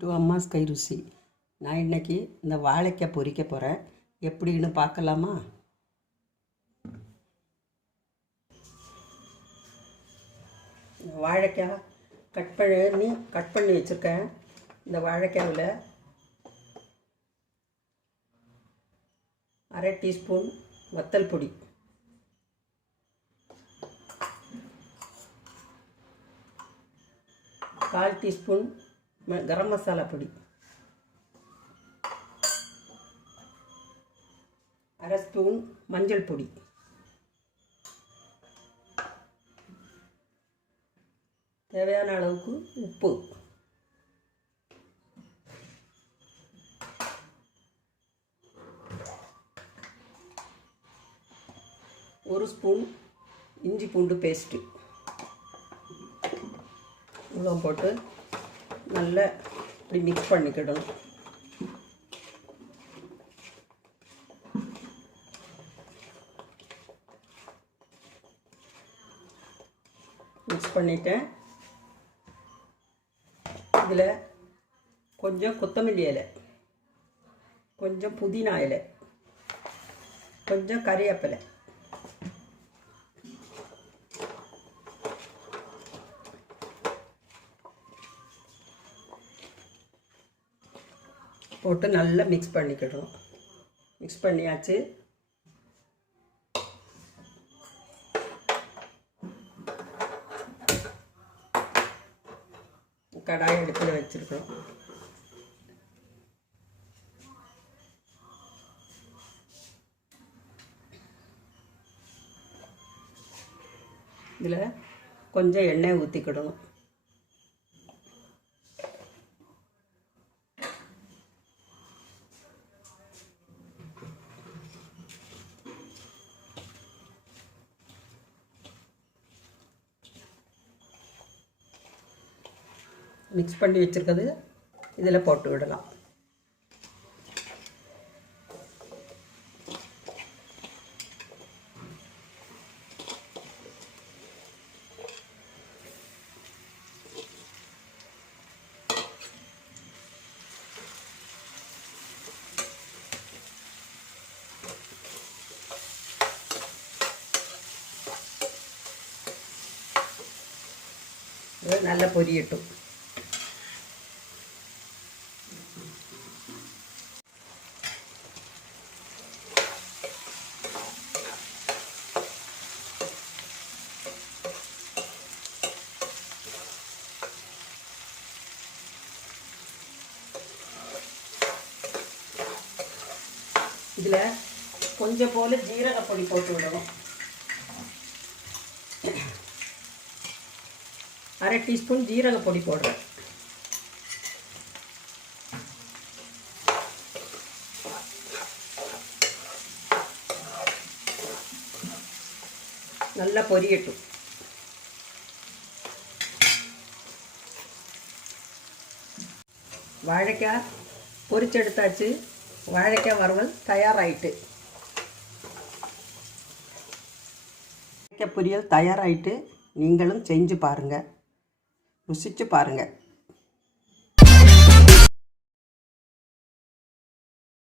Welcome to அம்மாஸ் கை ருசி. நான் இன்றைக்கி இந்த வாழைக்காய் பொரிக்க போகிறேன். எப்படின்னு பார்க்கலாமா? வாழைக்காய் கட் பண்ணி வச்சுருக்கேன். இந்த வாழைக்காயில் 1/2 டீஸ்பூன் வத்தல் பொடி, 1/4 டீஸ்பூன் கரம் மசாலா பொடி, 1/2 ஸ்பூன் மஞ்சள் பொடி, தேவையான அளவுக்கு உப்பு, ஒரு ஸ்பூன் இஞ்சி பூண்டு பேஸ்ட்டு இவ்வளோ போட்டு நல்லா இப்படி மிக்ஸ் பண்ணிக்கிடணும். மிக்ஸ் பண்ணிட்டேன். இதில் கொஞ்சம் கொத்தமல்லி இலை, கொஞ்சம் புதினா இலை, கொஞ்சம் கறிவேப்பிலை, போட்டு நல்லா மிக்ஸ் பண்ணிக்கிடணும். மிக்ஸ் பண்ணியாச்சு. கடாய் அடுப்பில் வச்சுருக்கோம். இதில் கொஞ்சம் எண்ணெய் ஊற்றிக்கிடணும். மிக்ஸ் பண்ணி வச்சுருக்கிறது இதில் போட்டு விடலாம். நல்லா பொரியட்டும். இதில் கொஞ்சம் போல் ஜீரகப்பொடி போட்டு விடணும். 1/2 டீஸ்பூன் ஜீரகப்பொடி போடுறேன். நல்லா பொரியட்டும். வாழைக்காய் பொரிச்செடுத்தாச்சு. வாழைக்காய் வறுவல் தயாராகிட்டு. வாழைக்காய் பொரியல் தயாராகிட்டு. நீங்களும் செஞ்சு பாருங்கள், ருசித்து பாருங்கள்.